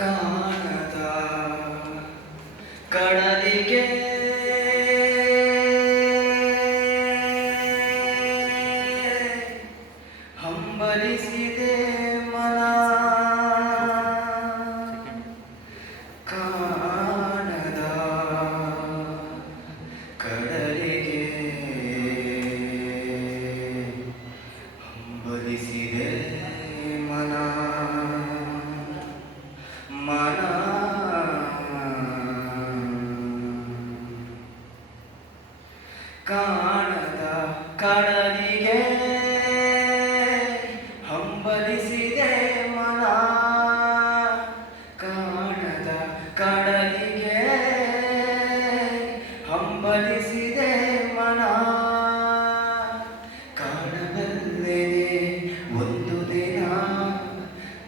ಕಾಣದ ಕಡಲಿಗೆ ಹಂಬಲಿಸಿದೆ ಮನ. ಕಾಣದ ಕಡಲಿಗೆ ಹಂಬಲಿಸಿದೆ ಮನ. ಮನ ಕಾಣದ ಕಡಲಿಗೆ ಹಂಬಲಿಸಿದೆ ಮನ. ಕಾಣದ ಕಡಲಿಗೆ ಹಂಬಲಿಸಿದೆ ಮನ. ಕಾಣಬಲ್ಲೆನೆ ಒಂದು ದಿನ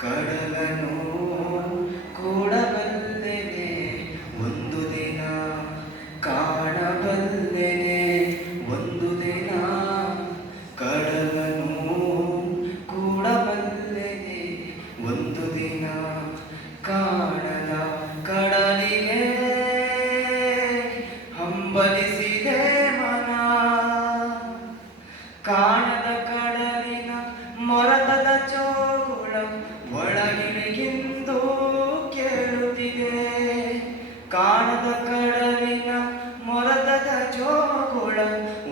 ಕಡಲನು ಕೂಡಬಲ್ಲೆನೆ ಒಂದು ದಿನ. ಕಾಣಬಲ್ಲೆನೆ ಒಂದು ದಿನ ಕಡಲನು ಕೂಡಬಲ್ಲೆನೆ ಒಂದು ದಿನ. ಕಾಣದ ಕಡಲಿಗೆ ಹಂಬಲಿಸಿದೆ ಮನ. ಕಾಣದ ಕಡಲಿನ ಮೊರತದ ಚೋಗುಳ ಒಳಗಿಳಿಗಿಂದು ಕೇಳುತ್ತಿದೆ. ಕಾಣದ ಕಡಲಿನ ಮೊರತದ ಜೋಗುಳ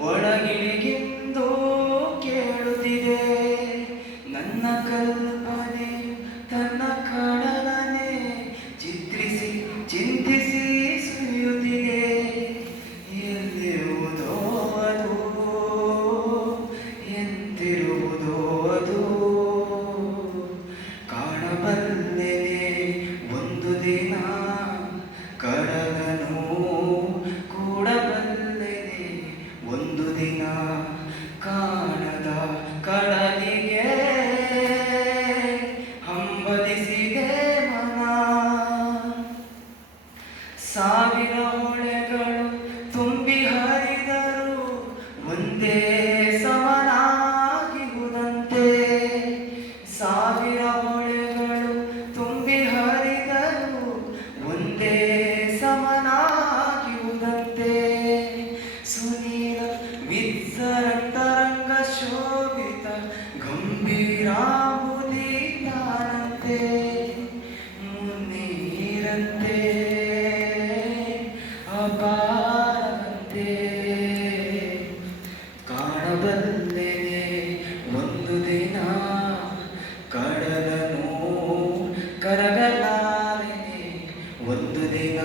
ಒಳಗಿಳಿಗಿಂದು ಕೇಳುತ್ತಿದೆ. ನನ್ನ ಕಲ್ಪನೆಯು ತನ್ನ ಕಡಲನೆ ಚಿತ್ರಿಸಿ ಚಿಂತಿಸಿ ಸುರಿಯುತ್ತಿದೆ. ಎಲ್ಲಿರುವುದೋ ಅದು, ಎಂತಿರುವುದೋ ಅದು. ಕಾಣಬಲ್ಲೆನೆ ಒಂದು ದಿನ ಕಡಲನು ಕೂಡಬಲ್ಲೆನೆ ಒಂದು ದಿನ. ಕಾಣದ ಕಡಲಿಗೆ ಹಂಬಲಿಸಿದೆ ಮನ. ಸಾವಿರ ಹೊಳೆಗಳು ತುಂಬಿ ಹರಿದರು ಒಂದೇ ಸಮನಾಗಿರುವುದಂತೆ. ಸಾವಿರ ಹೊಳೆಗಳು ತುಂಬಿ ಹರಿದರು ಒಂದೇ ಸಮನಾಗಿರುವುದಂತೆ. ಸುನೀಲ ವಿತ್ಸರಂತರಂಗ ಶೋಭಿತ ಗಂಭೀರಾಂಬುದೀತಾನಂತೆ. ಮುನ್ನೀರಂತೆ ಅಪಾರವಂತೆ. ಕಾಣಬಲ್ಲೆನೆ ಒಂದು ದಿನ ಕಡಲನು ಕರಗಲಾರೆನೆ ಒಂದು ದಿನ.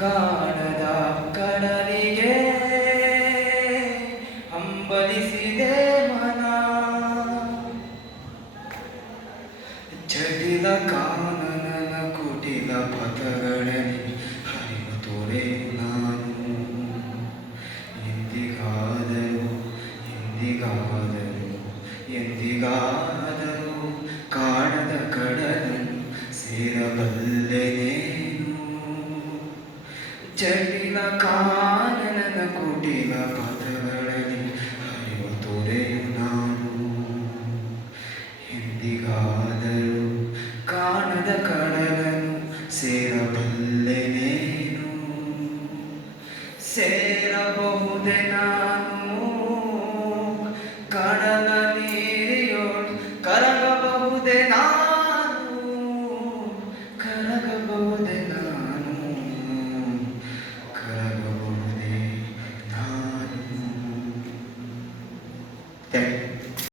ಕಾಣದ ಕಡಲಿಗೆ ಹಂಬಲಿಸಿದೆ ಮನ. ಜಟಿಲ ಕಾನನನ ಕುಟಿಲ ಪಥಗಳಲ್ಲಿ ಹರಿವು ತೋರೆ ನಾನು. ಎಂದಿಗಾದರೂ ಎಂದಿಗಾದರೂ ಎಂದಿಗಾದರೂ ಕಾಣದ ಕಡಲನ್ನು ಸೇರಬಲ್ಲೆನೇನು. ಜಟಿಲ ಕಾನನನ ಕುಟಿಲ